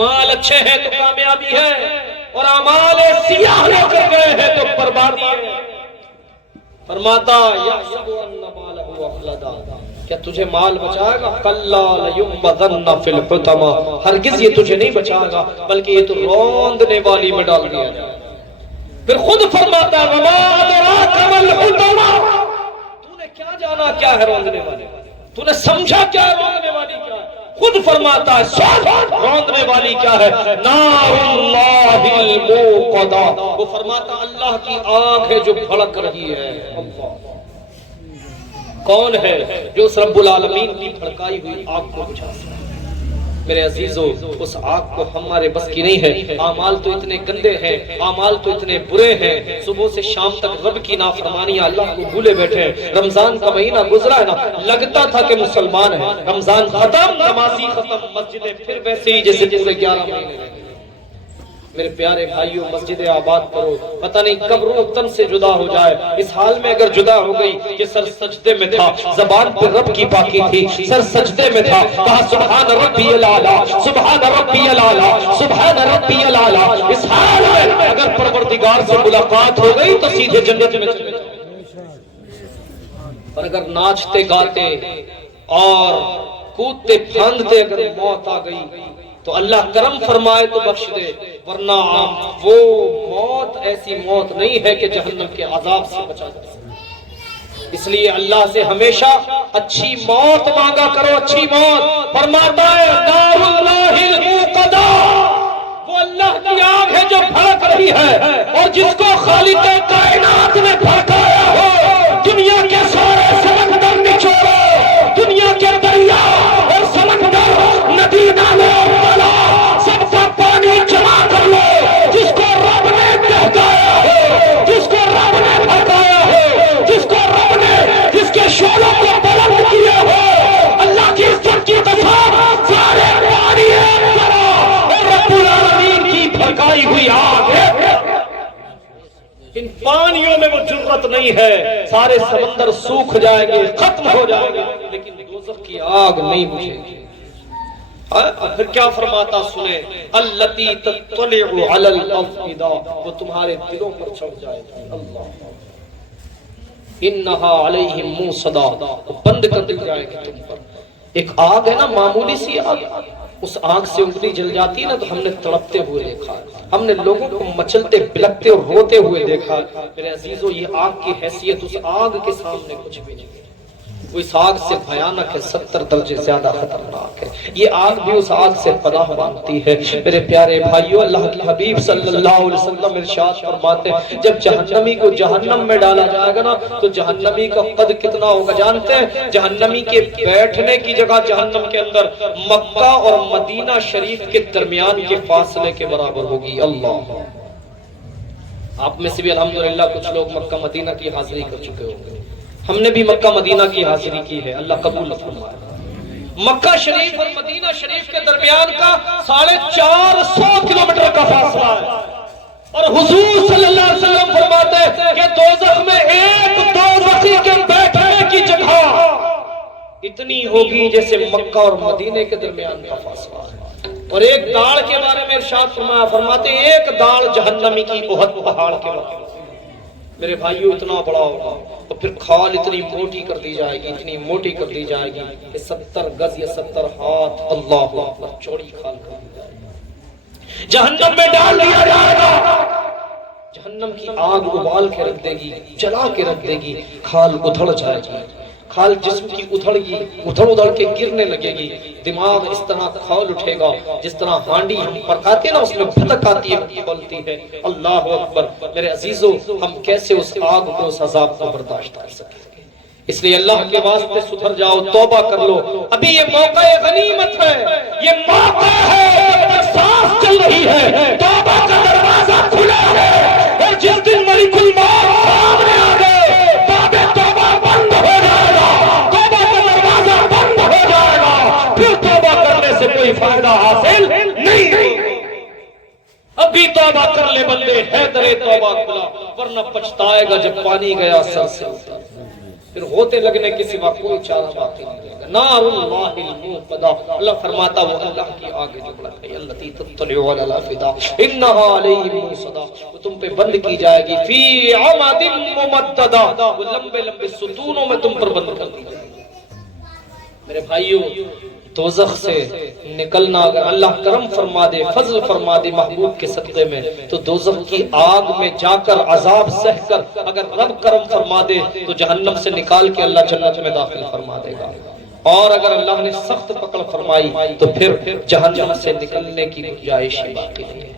اعمال اچھے ہیں تو کامیابی ہے، اور اعمال سیاہ ہو کر گئے ہیں تو بربادی ہے۔ فرماتا یحسب ان مالہ اخلدا، کیا تجھے مال بچائے گا؟ کلا لینبذن فی الحطمہ، ہرگز یہ تجھے نہیں بچائے گا، بلکہ یہ تو روندنے والی میں ڈال دیا جائے۔ پھر خود فرماتا وما ادراک ما الحطمہ، تو نے کیا جانا کیا ہے روندنے والی، تو نے سمجھا کیا ہے روندنے والی کیا ہے؟ خود فرماتا ہے سوچ روندنے والی کیا ہے؟ نار اللہ الموقدہ، وہ فرماتا اللہ کی آگ ہے جو بھڑک رہی ہے۔ اللہ کون ہے جو اس رب العالمین کی بھڑکائی ہوئی آگ کو بجھا سکتا ہے؟ میرے عزیزو، اس آگ کو ہمارے بس کی نہیں ہے۔ اعمال تو اتنے گندے ہیں، اعمال تو اتنے برے ہیں، صبح سے شام تک رب کی نافرمانی اللہ کو بھولے بیٹھے ہیں۔ رمضان کا مہینہ گزرا ہے نا، لگتا تھا کہ مسلمان ہیں، رمضان ختم، نمازی ختم، مسجدیں پھر ویسے ہی جیسے پورے 11 مہینے رہے۔ میرے پیارے بھائیوں، مسجد آباد کرو، پتہ نہیں کب روح تن سے جدا ہو جائے۔ اس حال میں اگر جدا ہو گئی کہ سر سجدے میں تھا، زبان پر رب کی پاکی تھی، سر سجدے میں تھا، کہا سبحان ربی الاعلی، سبحان ربی الاعلی، سبحان ربی الاعلی۔ اس حال میں اگر پروردگار سے ملاقات ہو گئی تو سیدھے جنت میں چلے جائیں۔ اور اگر ناچتے گاتے اور کودتے پھاندتے اگر موت آ گئی تو اللہ کرم فرمائے تو بخش دے، ورنہ وہ موت ایسی موت نہیں ہے کہ جہنم کے عذاب سے بچا جا سکے۔ اس لیے اللہ سے ہمیشہ اچھی موت مانگا کرو، اچھی موت۔ فرماتا ہے نار اللہ الموقدہ، وہ اللہ کی آگ ہے جو بھڑک رہی ہے، اور جس کو خالق کائنات نے بھڑکایا ہو، دنیا کے سارے سمندر نچوڑو، دنیا کے دریا اور سمندر، ندی نالے سب کا پانی جمع کر لو، جس کو رب نے بہکایا ہو، جس کو رب نے بھڑکایا ہو، جس کو رب نے جس کے شعلوں کو بلند کیا ہو، اللہ کی عزت کی قسم سارے پانی ایک کرو، اور رب العالمین کی بھڑکائی ہوئی آگ ہے۔ ان پانیوں میں وہ جرت نہیں ہے، سارے سمندر سوکھ جائیں گے، ختم ہو جائیں گے، لیکن دوزخ کی آگ نہیں بجھے گی۔ پھر کیا فرماتا سنیں، التی تطلع علی الافئدہ، وہ تمہارے دلوں پر چڑھ جائے گی۔ اللہ انہا علیہم موصدہ، وہ بند کر دی جائے گی تم پر۔ ایک آگ ہے نا، معمولی سی آگ، اس آگ سے انگلی جل جاتی ہے نا تو ہم نے تڑپتے ہوئے دیکھا ہے، ہم نے لوگوں کو مچلتے بلکتے اور روتے ہوئے دیکھا ہے۔ میرے عزیزو، یہ آگ کی حیثیت اس آگ کے سامنے کچھ بھی نہیں ہے۔ وہ اس آگ سے بھیانک ہے، 70 درجے زیادہ خطرناک ہے۔ یہ آگ بھی اس آگ سے پناہ مانگتی ہے۔ میرے پیارے بھائیو، اللہ کے حبیب صلی اللہ علیہ وسلم ارشاد فرماتے ہیں جب جہنمی کو جہنم میں ڈالا جائے گا نا تو جہنمی کا قد کتنا ہوگا جانتے ہیں؟ جہنمی کے بیٹھنے کی جگہ جہنم کے اندر مکہ اور مدینہ شریف کے درمیان کے فاصلے کے برابر ہوگی۔ اللہ، آپ میں سے بھی الحمدللہ کچھ لوگ مکہ مدینہ کی حاضری کر چکے ہوں گے، ہم نے بھی مکہ مدینہ کی حاضری کی ہے، اللہ قبول فرمائے۔ مکہ شریف اور مدینہ شریف کے درمیان کا 450 کلومیٹر کا فاصلہ ہے، اور حضور صلی اللہ علیہ وسلم فرماتے ہیں کہ دوزخ میں ایک دوزخی کے بیٹھنے کی جگہ اتنی ہوگی جیسے مکہ اور مدینے کے درمیان کا فاصلہ ہے۔ اور ایک داڑ کے بارے میں ارشاد فرمایا، فرماتے ہیں ایک داڑ جہنمی کی احد پہاڑ کے وقت۔ میرے بھائیو، اتنا بڑا ہوگا، اور پھر کھال اتنی موٹی کر دی جائے گی، اتنی موٹی کر دی جائے گی کہ 70 گز یا 70 ہاتھ، اللہ اکبر، چوڑی کھال کر دی جائے گی، جہنم میں ڈال دیا جائے گا۔ جہنم کی آگ ابال کے رکھ دے گی، جلا کے رکھ دے گی، کھال ادھڑ جائے گی، کھال جسم کی ادھڑ کے گرنے لگے گی، دماغ اس طرح کھول اٹھے گا جس طرح ہانڈی ہم پکاتے ہیں نا، اس میں بھتک آتی ہے، کھولتی ہے۔ اللہ اکبر، میرے عزیزو، ہم کیسے اس آگ کو، اس عذاب کو برداشت کر سکیں گے؟ اس لیے اللہ کے واسطے سدھر جاؤ، توبہ کر لو، ابھی یہ موقع غنیمت ہے، یہ موقع ہے، جب تک سانس چل رہی ہے توبہ کا دروازہ کھلا ہے، اور جس دن ملک الموت سامنے آ گئے توبہ بند ہو جائے گا، توبہ کا دروازہ بند ہو جائے گا، پھر توبہ کرنے سے کوئی فائدہ حاصل نہیں۔ ابھی توبہ کر لے بندے، ہے درے توبہ کھلا، ورنہ پچھتائے گا جب پانی گیا سر سے اتر، پھر ہوتے لگنے کے سوا کوئی چارہ باقی نہیں رہے گا۔ نار اللہ الموقدہ، اللہ فرماتا وہ اللہ کی آگ جو بلند ہے، التی تطلع علی الافئدہ انہا علیہم موصدہ، وہ تم پہ بند کی جائے گی، فی عمد ممددہ، وہ لمبے لمبے ستونوں میں تم پر بند کر دی جائے گی۔ میرے بھائیوں، دوزخ سے نکلنا اگر اللہ کرم فرما دے، فضل فرما دے محبوب کے صدقے میں، تو دوزخ کی آگ میں جا کر عذاب سہ کر اگر رب کرم فرما دے تو جہنم سے نکال کے اللہ جنت میں داخل فرما دے گا، اور اگر اللہ نے سخت پکڑ فرمائی تو پھر جہنم سے نکلنے کی گنجائش ہی باقی نہیں ہے۔